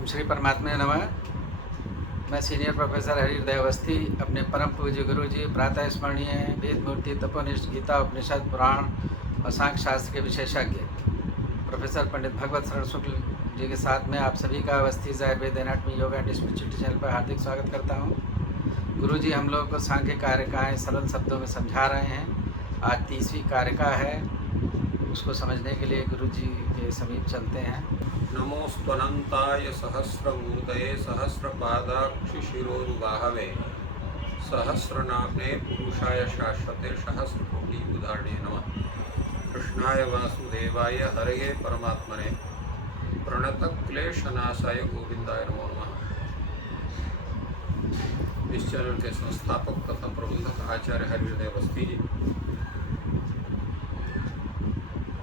ओम श्री परमात्मा नमः। मैं सीनियर प्रोफेसर हरिहृदय अवस्थी अपने परम पूज्य गुरु जी प्रातः स्मरणीय वेद मूर्ति तपोनिष्ठ गीता उपनिषद पुराण और सांख्य शास्त्र के विशेषज्ञ प्रोफेसर पंडित भगवत शरण शुक्ल जी के साथ में आप सभी का Awasthi Ayurveda anatomy yoga and spirituality channel पर हार्दिक स्वागत करता हूँ। गुरु जी हम लोगों को सांख्य कारिकाएँ सरल शब्दों में समझा रहे हैं। आज 30वीं कारिका है, उसको समझने के लिए गुरु जी के समीप चलते हैं। नमोस्त्वनन्ताय सहस्रमूर्तये सहस्रपादाक्षिशिरोरुबाहवे सहस्रनाम्ने पुरुषाय शाश्वते सहस्रकोटियुधारणे नमः। कृष्णाय वासुदेवाय हरये परमात्मने प्रणतक्लेशनाशाय गोविंदाय नमो नमः। इस चैनल के संस्थापक तथा प्रबंधक आचार्य हरिहृदय अवस्थी जी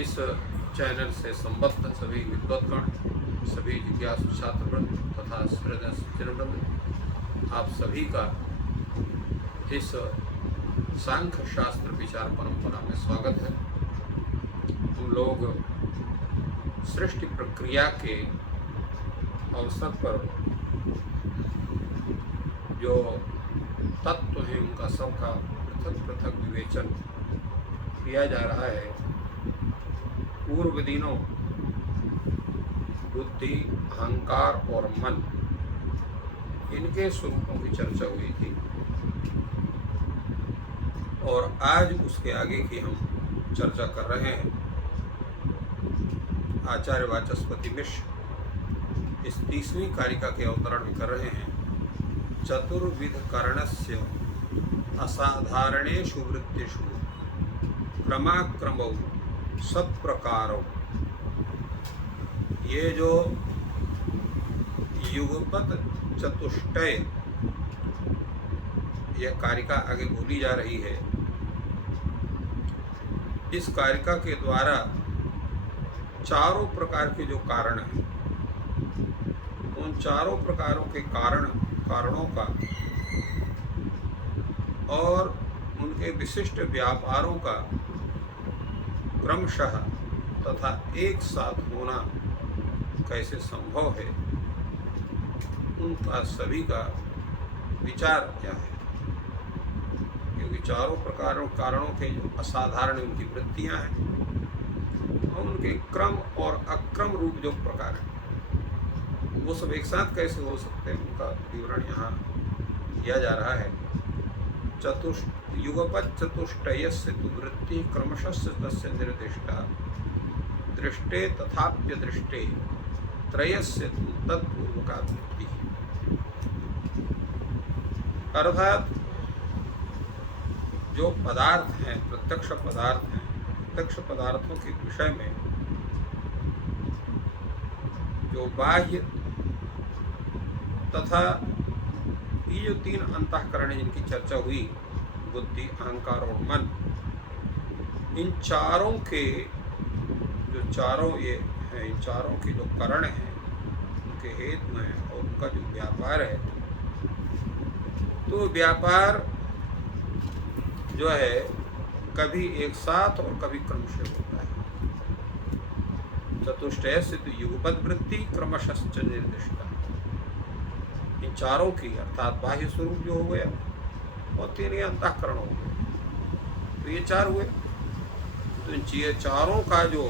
इस चैनल से संबद्ध सभी विद्वत्गण, सभी जिज्ञासु छात्रवृंद तथा सज्जनवृंद, आप सभी का इस सांख्य शास्त्र विचार परंपरा में स्वागत है। हम लोग सृष्टि प्रक्रिया के अवसर पर जो तत्व हैं उनका सबका पृथक पृथक विवेचन किया जा रहा है। पूर्व दिनों बुद्धि, अहंकार और मन, इनके स्वरूपों की चर्चा हुई थी और आज उसके आगे की हम चर्चा कर रहे हैं। आचार्य वाचस्पति मिश्र इस 30वीं कारिका के अवतरण में कर रहे हैं। चतुर्विध करणस्य असाधारणेषु वृत्तिषु क्रमाक्रमौ सब प्रकारों, ये जो युगपत चतुष्टय यह कारिका आगे बोली जा रही है। इस कारिका के द्वारा चारों प्रकार के जो कारण हैं, उन चारों प्रकारों के कारणों का और उनके विशिष्ट व्यापारों का क्रमशः तथा एक साथ होना कैसे संभव है, उनका सभी का विचार क्या है। क्योंकि चारों प्रकारों कारणों के जो असाधारण उनकी वृत्तियां हैं और उनके क्रम और अक्रम रूप जो प्रकार हैं, वो सब एक साथ कैसे हो सकते हैं, उनका विवरण यहाँ किया जा रहा है। युगपत् चतुष्टयस्य तु वृत्ति क्रमशः तस्य निर्दिष्टा दृष्टे तथाप्य दृष्टे त्रयस्य तु तत्पूर्वका वृत्ति। अर्थात जो पदार्थ हैं, प्रत्यक्ष पदार्थ हैं, प्रत्यक्ष पदार्थों के विषय में जो बाह्य तथा ये जो 3 अंतःकरण जिनकी चर्चा हुई, बुद्धि, अहंकार और मन, इन चारों के जो चारों ये हैं, इन चारों के जो कारण हैं, उनके हेतु हैं और उनका जो व्यापार है, तो व्यापार जो है कभी एक साथ और कभी क्रमशः होता है। चतुष्टय से तो युगपद वृत्ति क्रमशः निर्दिष्टा, इन चारों की अर्थात बाह्य स्वरूप जो हो गया और 3 अंतःकरण हो गए, तो ये 4 हुए। तो इन चारों का जो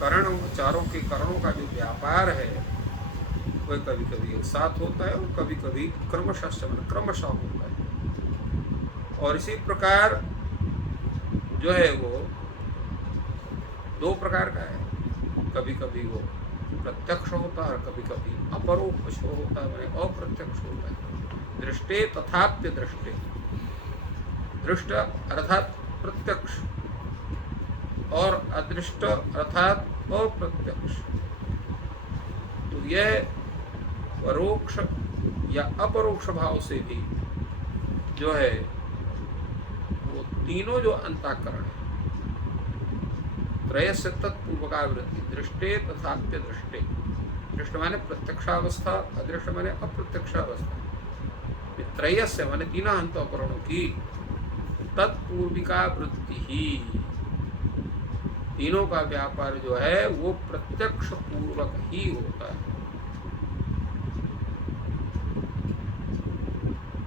करण, चारों के करणों का जो व्यापार है, वह कभी कभी एक साथ होता है और कभी कभी क्रमशः होता है। और इसी प्रकार जो है वो 2 प्रकार का है। कभी कभी वो प्रत्यक्ष होता है और कभी कभी अपरोक्ष होता है, मैंने अप्रत्यक्ष होता है। दृष्टे तथाप्य दृष्टे, दृष्ट अर्थात प्रत्यक्ष और अदृष्ट अर्थात अप्रत्यक्ष। तो यह परोक्ष या अपरोक्ष भाव से भी जो है वो तीनों जो अंतःकरण है, त्रयस्य तत्पूर्वका वृत्ति, दृष्टे तथाप्य दृष्टे। दृष्ट माने प्रत्यक्षावस्था, अदृष्ट माने अप्रत्यक्षावस्था। त्रयस्य माने 3 अंतःकरणों की तत्पूर्विका वृत्ति ही, तीनों का व्यापार जो है वो प्रत्यक्ष पूर्वक ही होता है।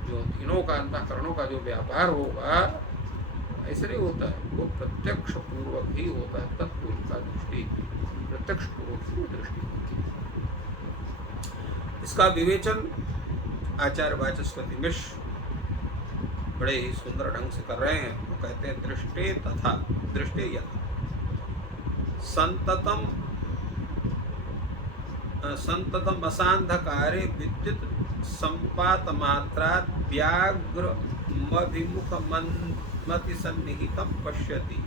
जो तीनों का अंतःकरणों का जो व्यापार होगा ऐसे नहीं होता है, वो प्रत्यक्ष पूर्वक ही होता है। तत्पूर्व का दृष्टि, प्रत्यक्ष पूर्वक की दृष्टि होती है। इसका विवेचन आचार्य वाचस्पति मिश्र बड़े ही सुंदर ढंग से कर रहे हैं। वो कहते हैं दृष्टे तथा दृष्टे यथा संततम असांधकारे विद्युत संपात मात्रात् व्याघ्रमभिमुख मति सन्निहितं पश्यति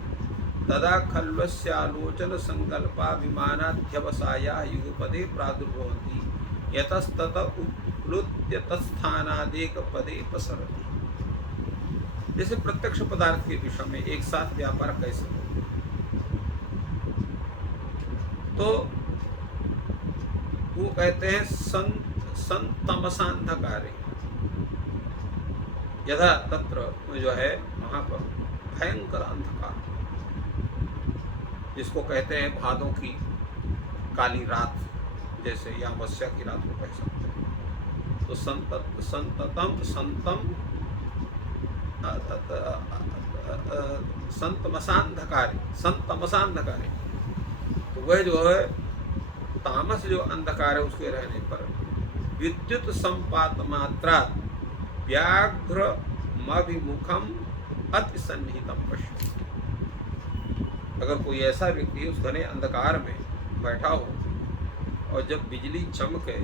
तदा खल्वस्य आलोचन संकल्पाभिमानाध्यवसाया युगपदे प्रादुर्भवन्ति यतस्तत उत्प्लुत्य तत्स्थानादेक पदे पसरति। जैसे प्रत्यक्ष पदार्थ के विषय में एक साथ व्यापार कैसे हो, तो वो कहते हैं संतमसांधकारे यथा तत्र जो है वहां पर भयंकर अंधकार, जिसको कहते हैं भादों की काली रात, जैसे या वस्या की रात को कह सकते हैं। तो संतमसांधकारे तो वह जो है तामस जो अंधकार है उसके रहने पर विद्युत संपात मात्रा व्याघ्रमभिमुखम अति सन्निहितम पश्यति। अगर कोई ऐसा व्यक्ति उस घने अंधकार में बैठा हो और जब बिजली चमके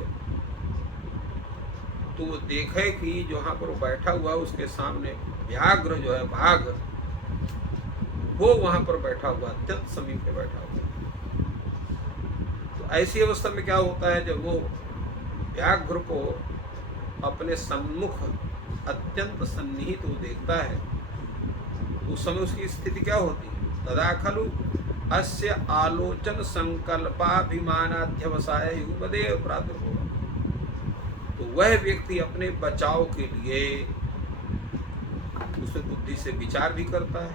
तो वो देखे कि जहाँ पर वो बैठा हुआ उसके सामने व्याघ्र जो है बाघ, वो वहां पर बैठा हुआ, अत्यंत समीप पे बैठा हुआ। तो ऐसी अवस्था में क्या होता है, जब वो व्याघ्र को अपने सम्मुख अत्यंत सन्निहित वो देखता है, उस समय उसकी स्थिति क्या होती है? तदा खलु अस्य आलोचन संकल्पाभिमानाध्यवसाय युगपदेव प्रादुर्भवति। तो वह व्यक्ति अपने बचाव के लिए उस बुद्धि से विचार भी करता है,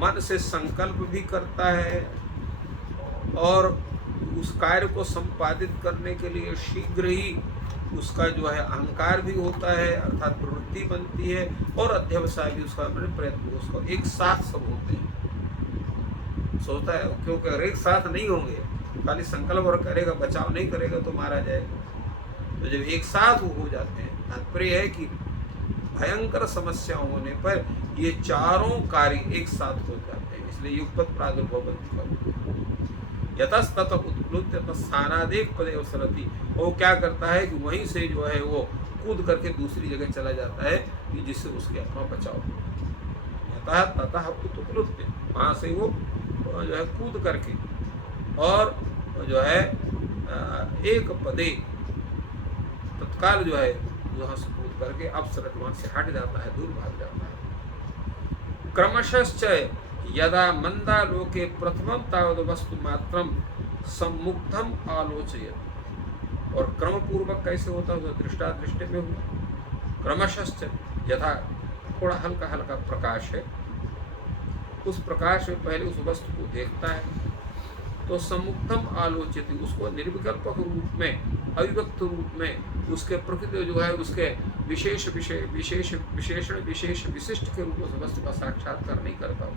मन से संकल्प भी करता है, और उस कार्य को संपादित करने के लिए शीघ्र ही उसका जो है अहंकार भी होता है, अर्थात प्रवृत्ति बनती है, और अध्यवसाय भी उसका प्रयत्न उसका एक साथ सब होते हैं। सोचता है क्योंकि अगर एक साथ नहीं होंगे, खाली संकल्प और करेगा, बचाव नहीं करेगा तो मारा जाएगा। तो जब एक साथ वो हो जाते हैं, तात्पर्य है कि भयंकर समस्या होने पर ये चारों कार्य एक साथ हो जाते हैं, इसलिए युगपत प्रादुर्भव यतस्तत उत्प्लुत्य तत्स्थानादेक पदे अवसरति। वो क्या करता है कि वहीं से जो है वो कूद करके दूसरी जगह चला जाता है कि जिससे उसके अपना बचाव हो। यतः ततः उत्प्लुत्य, वहाँ से वो जो है कूद करके और जो है एक पदे तत्काल जो है वहाँ से कूद करके अपसरत वहाँ से हट जाता है, दूर भाग जाता है। क्रमशश्च यदा मंदालोके प्रथमं तावद वस्तु मात्रम सम्मुग्धम आलोचयति। और क्रम पूर्वक कैसे होता है, दृष्टादृष्टि में हुआ। क्रमशश्च यथा थोड़ा हल्का हल्का प्रकाश है, उस प्रकाश में पहले उस वस्तु को देखता है, तो सम्मुग्धम आलोचयति, उसको निर्विकल्प रूप में, अविभक्त रूप में, उसके प्रकृति जो है उसके विशेष विशेषण विशेष विशिष्ट के रूप में उस वस्तु का साक्षात्कार नहीं करता हो।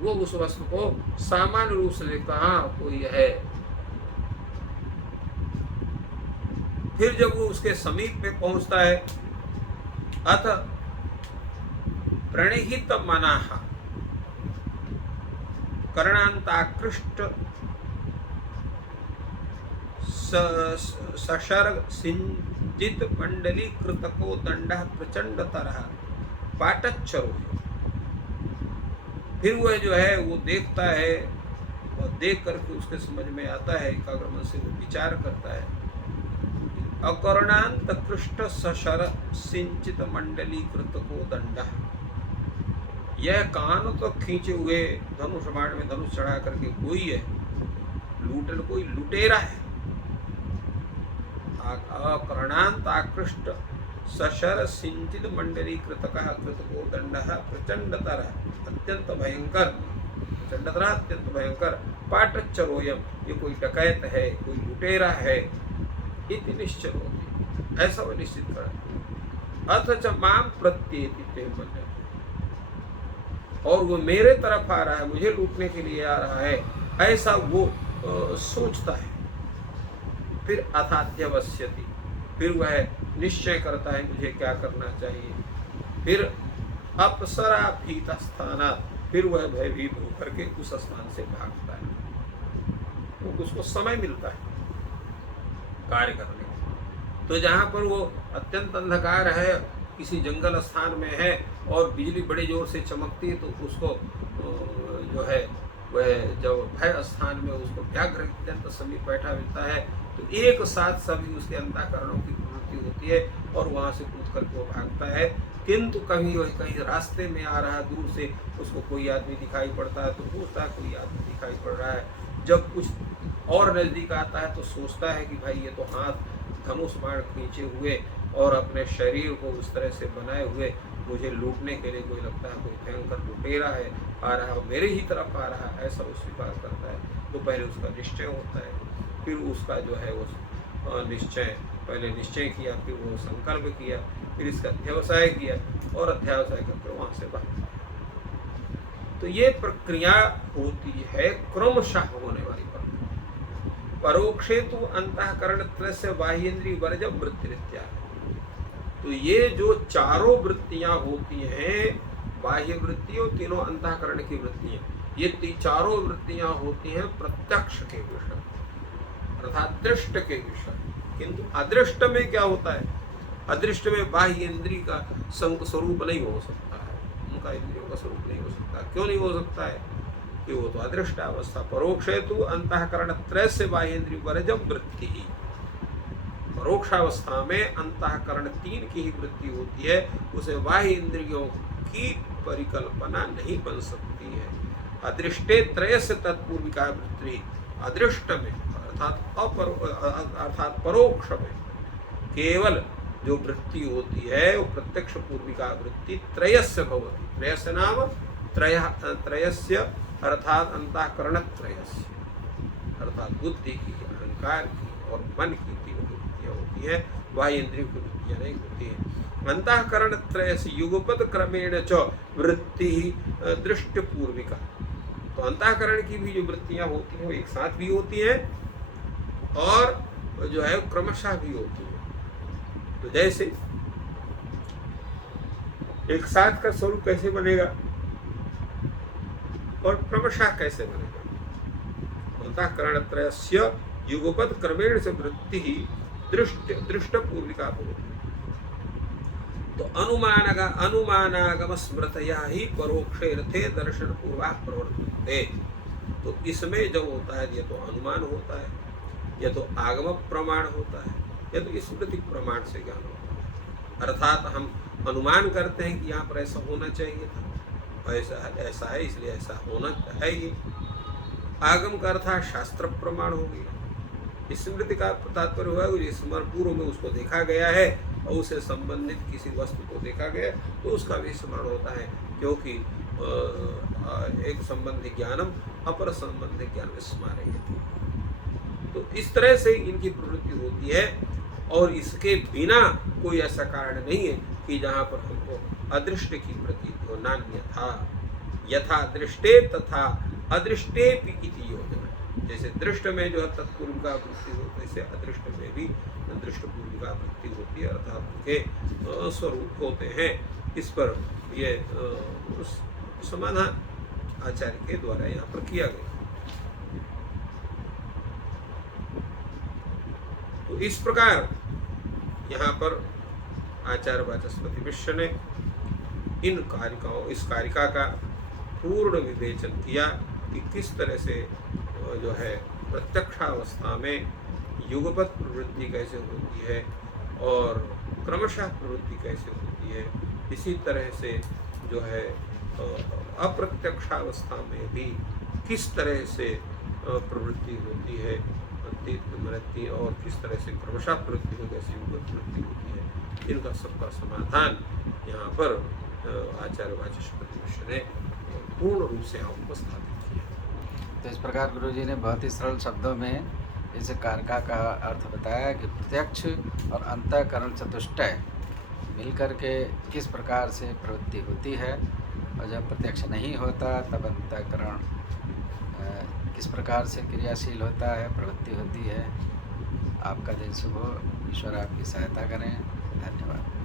वो उस वस्तु को सामान्य रूप से देखता, हाँ कोई है। फिर जब वो उसके समीप में पहुंचता है, अथ प्रणिहित मनाः कर्णांताकृष्ट सशर्ग सिंचित मंडली कृतको दंडः प्रचंड तरह पाटच्छरो। फिर वह जो है वो देखता है, और देख करके उसके समझ में आता है, एकाग्र मन से वो विचार करता है, अकर्णांत कृष्ट सशर सिंचित मंडली कृतको दंडः, यह कान तो खींचे हुए धनुष बाण में धनुष चढ़ा करके कोई है, कोई लुटेरा है। अकर्णांत आकृष्ट सशर सिंचित मंडली कृतको दंडः प्रचंडतर, अत्यंत भयंकर प्रचंडतरा अत्यंत भयंकर पाटच्चरोयम, ये कोई डकैत है, कोई लुटेरा है, इति निश्चरोति, ऐसा वो निश्चित कर। अथ च माम प्रत्येति ते मन्यते, और वो मेरे तरफ आ रहा है, मुझे लूटने के लिए आ रहा है, ऐसा वो सोचता है। फिर अथाध्यवस्यति, फिर वह निश्चय करता है मुझे क्या करना चाहिए। फिर अपसरा भीत स्थानात्, फिर वह भयभीत होकर के उस स्थान से भागता है। तो उसको समय मिलता है कार्य करने का। तो जहाँ पर वो अत्यंत अंधकार है, किसी जंगल स्थान में है और बिजली बड़ी जोर से चमकती है, तो उसको जो है वह जब भय स्थान में उसको व्याघ्र अत्यंत समीप बैठा मिलता है, तो एक साथ सभी उसके अंतःकरणों की प्रवृत्ति होती है और वहाँ से कूद करके वो भागता है। किंतु कभी वह कहीं रास्ते में आ रहा है, दूर से उसको कोई आदमी दिखाई पड़ता है तो पूछता है कोई आदमी दिखाई पड़ रहा है। जब कुछ और नज़दीक आता है तो सोचता है कि भाई ये तो हाथ धनुष बाण खींचे हुए और अपने शरीर को उस तरह से बनाए हुए मुझे लूटने के लिए कोई लगता है, कोई भयंकर लुटेरा है, आ रहा है, मेरे ही तरफ आ रहा है, ऐसा वो स्वीकार करता है। तो पहले उसका निश्चय होता है, फिर उसका जो है वो निश्चय, पहले निश्चय किया, फिर वो संकल्प किया, फिर इसका अध्यवसाय किया और अध्यवसाय करके वहाँ से भागता है। तो ये प्रक्रिया होती है क्रमशः होने वाली प्रक्रिया। परोक्षे तो अंतःकरण त्रस्य बाह्येन्द्रिय वर्जम वृत्तिरित्या। तो ये जो चारों वृत्तियां होती हैं, बाह्य वृत्ति और तीनों अंतःकरण की वृत्तियां, ये चारों वृत्तियां होती हैं प्रत्यक्ष के विषय अर्थात दृष्ट के विषय। किंतु अदृष्ट में क्या होता है? अदृष्ट में बाह्य इंद्रिय का स्वरूप नहीं हो सकता है, उनका इंद्रियों का स्वरूप नहीं हो सकता। क्यों नहीं हो सकता है? कि वो तो अदृष्ट अवस्था। परोक्षे तो अंतःकरण त्रय से बाह्य इंद्रिय वर्जम वृत्ति ही, परोक्षावस्था में अंतःकरण तीन की ही वृत्ति होती है, उसे बाह्य इंद्रियों की परिकल्पना नहीं बन सकती है। अदृष्टे त्रय से तत्पूर्विका वृत्ति, अदृष्ट में अर्थात परोक्ष में केवल जो वृत्ति होती है वो प्रत्यक्ष पूर्विका वृत्ति त्रयस्य भवति। त्रयस्य नाम त्रयस्य अर्थात अंतःकरण त्रयस्य, अर्थात बुद्धि की, अहंकार की और मन की तीन वृत्तियां होती है, बाह्य इंद्रियों की वृत्तियां नहीं होती है। अंतःकरण त्रयस्य युगपद क्रमेण च वृत्ति दृष्ट पूर्विका। तो अंतःकरण की भी जो वृत्तियां होती हैं वो एक साथ भी होती हैं और जो है क्रमशः भी होती है। तो जैसे एक साथ का स्वरूप कैसे बनेगा और क्रमशः कैसे बनेगा? अंतःकरण त्रयस्य युगपद क्रमेण से वृत्ति ही दृष्ट पूर्विका होती। तो अनुमानागम स्मृतया ही परोक्षेर्थे दर्शन पूर्वा प्रवर्तते। तो इसमें जब होता है, यह तो अनुमान होता है, यह तो आगम प्रमाण होता है, यह तो स्मृति प्रमाण से ज्ञान होता है। अर्थात हम अनुमान करते हैं कि यहाँ पर ऐसा होना चाहिए था, ऐसा है इसलिए ऐसा होना है। ये आगम का अर्थात शास्त्र प्रमाण हो गया। स्मृति का तात्पर्य हुआ कि स्मरण पूर्व में उसको देखा गया है और उसे संबंधित किसी वस्तु को देखा गया तो उसका भी स्मरण होता है, क्योंकि एक संबंधी ज्ञानम अपर संबंधी ज्ञान स्मारयति। तो इस तरह से इनकी प्रवृत्ति होती है और इसके बिना कोई ऐसा कारण नहीं है कि जहाँ पर हमको अदृष्ट की प्रतीति हो। नान्यथा यथा दृष्टे तथा अदृष्टे इति योजना। जैसे दृष्ट में जो है तत्पूर्व का वृत्ति हो, वैसे अदृष्ट में भी दृष्ट पूर्व का वृत्ति होती है, अर्थात उनके स्वरूप होते हैं। इस पर ये समाधान आचार्य के द्वारा यहाँ पर किया गया। तो इस प्रकार यहाँ पर आचार्य वाचस्पति मिश्र ने इन कारिकाओं, इस कारिका का पूर्ण विवेचन किया कि किस तरह से जो है प्रत्यक्षावस्था में युगपत प्रवृत्ति कैसे होती है और क्रमशः प्रवृत्ति कैसे होती है। इसी तरह से जो है अप्रत्यक्षावस्था में भी किस तरह से प्रवृत्ति होती है वृत्ति और किस तरह से क्रमशः प्रवृत्ति हो जैसी युगपत प्रवृत्ति होती है। इनका सबका समाधान यहाँ पर आचार्य वाचस्पति मिश्र ने पूर्ण रूप से उपस्थापित किया। तो इस प्रकार गुरु जी ने बहुत ही सरल शब्दों में इस कारका का अर्थ बताया कि प्रत्यक्ष और अंतःकरण चतुष्टय मिलकर के किस प्रकार से प्रवृत्ति होती है, और जब प्रत्यक्ष नहीं होता तब अंतःकरण किस प्रकार से क्रियाशील होता है, प्रवृत्ति होती है। आपका दिन शुभ हो, ईश्वर आपकी सहायता करें। धन्यवाद।